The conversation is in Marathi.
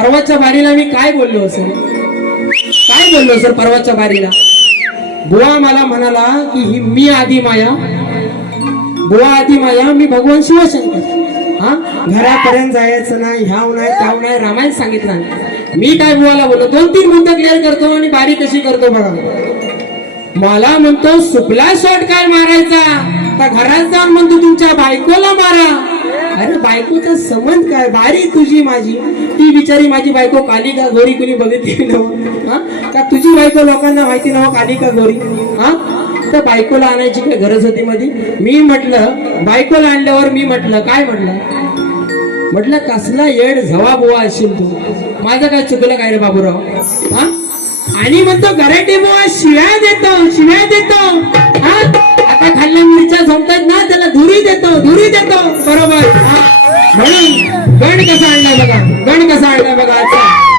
परवाच्या बारीला मी काय बोललो सर, काय बोललो सर परवाच्या बारीला? बुवा मला म्हणाला की ही मी आधी माया, बुवा आधी माया, मी भगवान शिवशंकर. हा, घरापर्यंत जायचं नाही, ह्याव नाही त्याव नाही, रामायण सांगितलं नाही. मी काय बुवाला बोललो, 2-3 मुद्दा क्लिअर करतो आणि बारी कशी करतो बघा. मला म्हणतो सुपला शॉट काय मारायचा, तर घरात जाऊन म्हणतो तुमच्या बायकोला मारा. अरे बायकोचा संबंध काय, बारी तुझी माझी, ती बिचारी माझी बायको काली का गोरी कुणी बघितली नव्ह का? तुझी बायको लोकांना माहिती नव्ह काली का गोरी? हा, तर बायकोला आणायची काय गरज होती मध्ये? मी म्हटलं बायकोला आणल्यावर मी म्हटलं काय म्हटलं कसला येड झवा बुवा असेल तू, माझं काय चुकलं काय रे बाबूराव? हा, आणि म्हणतो गराटे बुवा शिव्या देतो. हा, आता खाल्ल्या मिरच्या झोपतात ना त्याला धुरी देतो बरोबर. म्हणून गण कसा आणलाय बघा, गण कसा